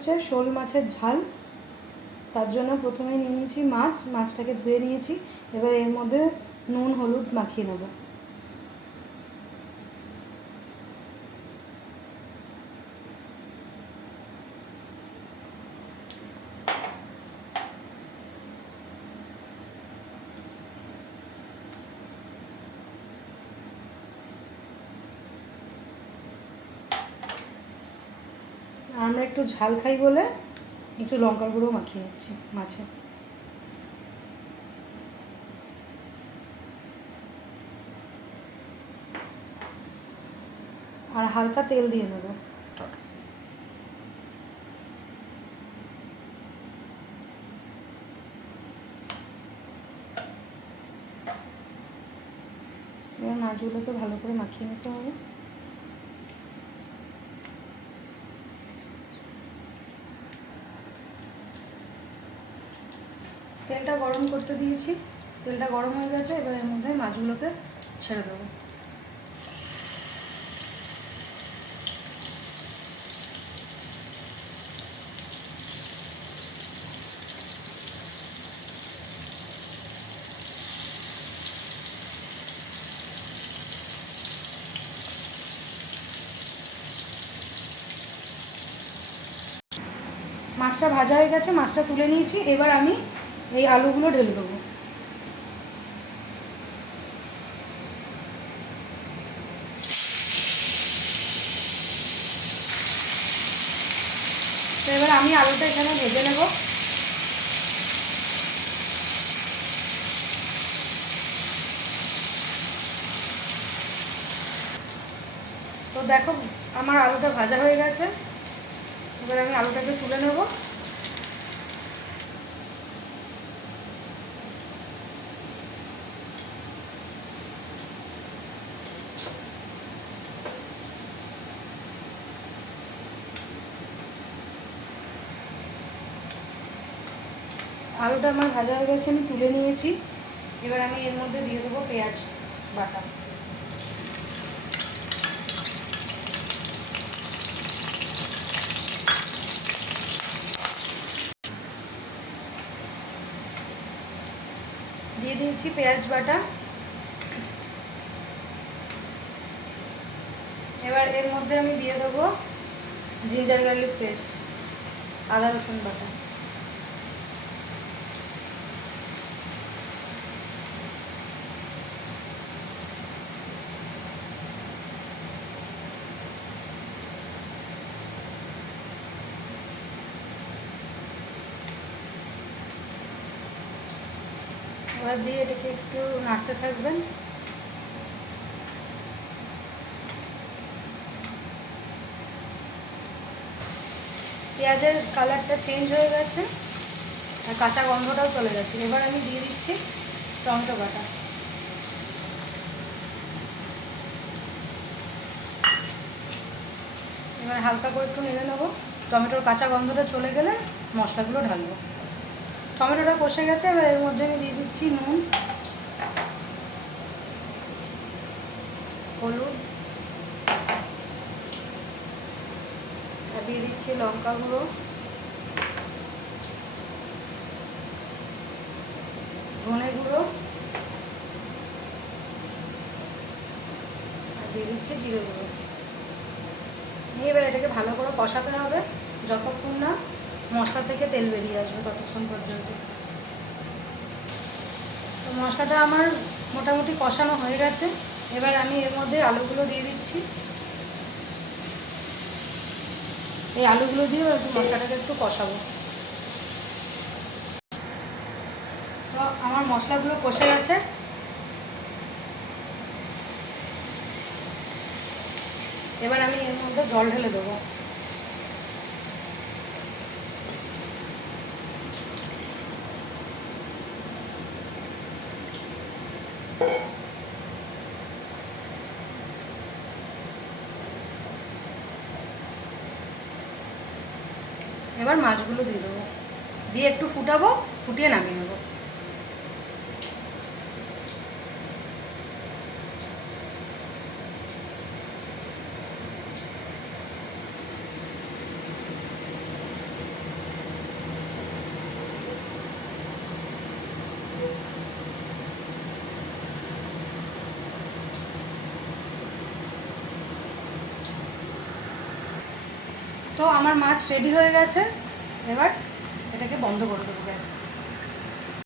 হচ্ছে শোল মাছের ঝাল। তার জন্য প্রথমে নিয়ে নিয়েছি মাছটাকে ধুয়ে নিয়েছি। এবার এর মধ্যে নুন হলুদ মাখিয়ে নেব। আমরা একটু ঝাল খাই বলে একটু লঙ্কার গুঁড়ো মাখিয়ে নিচ্ছি মাছে। আর হালকা তেল দিয়ে নেব। এবার মাছগুলোকে ভালো করে মাখিয়ে নিতে হবে। তেলটা গরম করতে দিয়েছি, তেলটা গরম হয়ে গেছে। এবার এর মধ্যে মাছগুলোকে ছেড়ে দেবো। মাছটা ভাজা হয়ে গেছে, মাছটা তুলে নিয়েছি। এবার আমি এই আলুগুলো ঢেলে দেবো। তো এবার আমি আলুটা এখানে ভেজে নেব। তো দেখো আমার আলুটা ভাজা হয়ে গেছে। এবার আমি আলুটাকে তুলে নেব। আলুটা আমার ভাজা হয়ে গেছে, আমি তুলে নিয়েছি। এবার আমি এর মধ্যে দিয়ে দেবো পেঁয়াজ বাটা। দিয়ে দিয়েছি পেঁয়াজ বাটা। এবার এর মধ্যে আমি দিয়ে দেবো জিঞ্জার গার্লিক পেস্ট, আদা রসুন বাটা। এবার দিয়ে এটাকে একটু নাড়তে থাকবেন। পেঁয়াজের কালারটা চেঞ্জ হয়ে গেছে আর কাঁচা গন্ধটাও চলে গেছে। এবার আমি দিয়ে দিচ্ছি টমেটো বাটা। এবার হালকা করে একটু নেড়ে নেবো। টমেটোর কাঁচা গন্ধটা চলে গেলে মশলাগুলো ঢালবো। টমেটোটা কষে গেছে। এবার এর মধ্যে আমি দিয়ে দিচ্ছি নুন, হলুদ, আর দিয়ে দিচ্ছি লঙ্কা গুঁড়ো, ধনে গুঁড়ো, আর দিয়ে দিচ্ছি জিরে গুঁড়ো। নিয়ে এবার এটাকে ভালো করে কষাতে হবে যতক্ষণ না মশলা থেকে তেল বেরিয়ে আসবে ততক্ষণ পর্যন্ত। তো মশলাটা আমার মোটামুটি কষানো হয়ে গেছে। এবার আমি এর মধ্যে আলুগুলো দিয়ে দিচ্ছি। এই আলুগুলো দিয়ে একটু মশলাটাকে একটু কষাবো। তো আমার মশলাগুলো কষে গেছে। এবার আমি এর মধ্যে জল ঢেলে দেবো। এবার মাছগুলো দিয়ে দেবো, দিয়ে একটু ফুটাবো, ফুটিয়ে নামিয়ে নেবো। তো আমার মাছ রেডি হয়ে গেছে, এবার এটাকে বন্ধ করে দেবো গ্যাস।